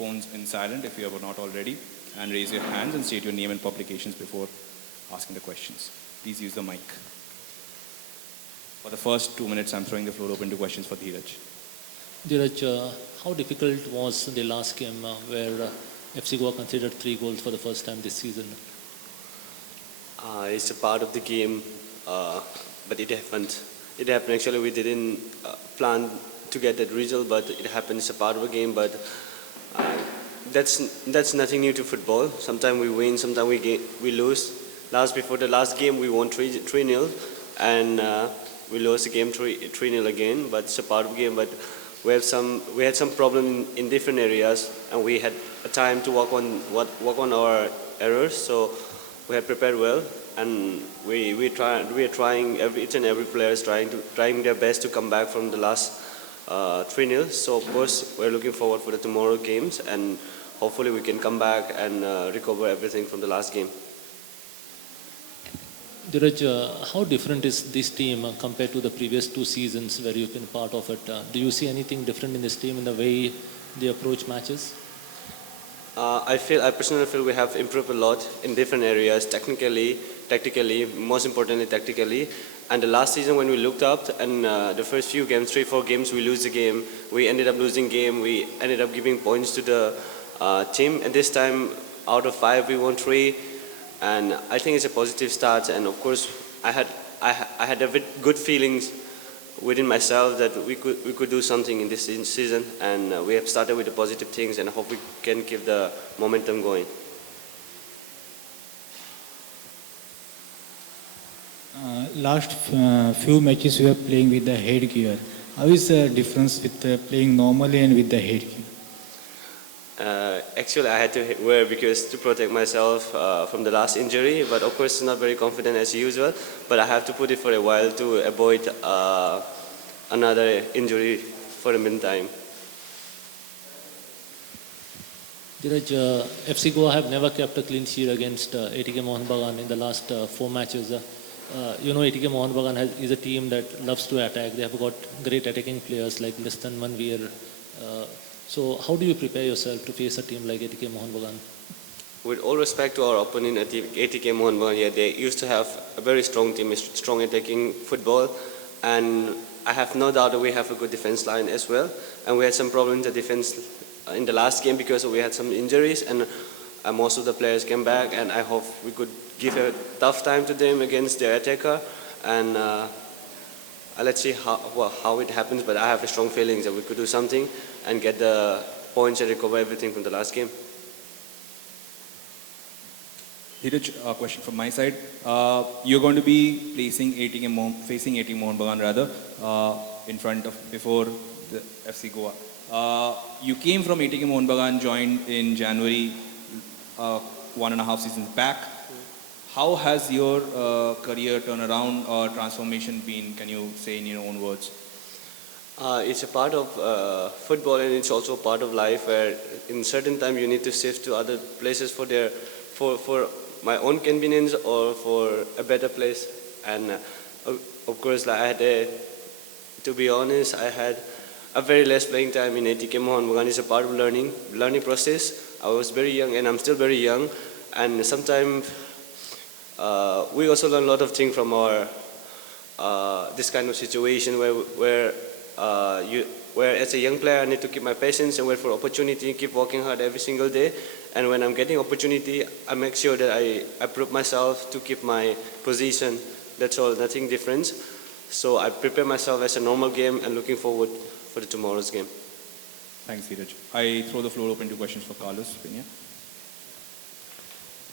phones in silent if you are not already, and raise your hands and state your name and publications before asking the questions. Please use the mic. For the first 2 minutes, I'm throwing the floor open to questions for Dheeraj. Dheeraj, how difficult was the last game where FC Goa considered 3 goals for the first time this season? It's a part of the game, but it happened. It happened. Actually, we didn't plan to get that result, but it happened. It's a part of a game, but that's nothing new to football. Sometimes we win, sometimes we lose. Before the last game, we won 3-0, and we lost the game 3-0 again. But it's a part of the game. But we had some problem in different areas, and we had a time to work on our errors. So we had prepared well, and we are trying each and every player is trying their best to come back from the last 3-0. So of course we're looking forward for the tomorrow games, and hopefully we can come back and recover everything from the last game. Dheeraj, how different is this team compared to the previous 2 seasons where you've been part of it? Do you see anything different in this team in the way they approach matches? I personally feel we have improved a lot in different areas, technically, tactically, most importantly tactically. And the last season when we looked up and the first few games, 3-4 games, we lose the game. We ended up losing game. We ended up giving points to the team. And this time, out of 5, we won 3. And I think it's a positive start. And of course, I had a bit good feelings within myself that we could do something in this season, and we have started with the positive things, and I hope we can keep the momentum going. Last few matches we are playing with the headgear. How is the difference with playing normally and with the headgear? Actually, I had to wear because to protect myself from the last injury, but of course not very confident as usual. But I have to put it for a while to avoid another injury for the meantime. Dheeraj, FC Goa have never kept a clean sheet against ATK Mohun Bagan in the last 4 matches. ATK Mohun Bagan is a team that loves to attack. They have got great attacking players like Listan Manveer. So how do you prepare yourself to face a team like ATK Mohun Bagan? With all respect to our opponent at ATK Mohun Bagan, they used to have a very strong team, strong attacking football, and I have no doubt that we have a good defense line as well. And we had some problems in the defense in the last game because we had some injuries, and most of the players came back, and I hope we could give a tough time to them against their attacker. And let's see how it happens, but I have a strong feeling that we could do something and get the points and recover everything from the last game. Dheeraj, a question from my side. You're going to be facing ATK Mohun Bagan in front of before the FC Goa. You came from ATK Mohun Bagan, joined in January 1.5 seasons back. How has your career turnaround or transformation been? Can you say in your own words? It's a part of football, and it's also a part of life where in certain time you need to shift to other places for my own convenience or for a better place. And of course, to be honest, I had a very less playing time in ATK Mohun Bagan. It's a part of learning process. I was very young, and I'm still very young, and sometimes we also learn a lot of things from our this kind of situation where as a young player I need to keep my patience and wait for opportunity, keep working hard every single day. And when I'm getting opportunity, I make sure that I prove myself to keep my position. That's all, nothing different. So I prepare myself as a normal game and looking forward for the tomorrow's game. Thanks, Dheeraj. I throw the floor open to questions for Carlos Peña.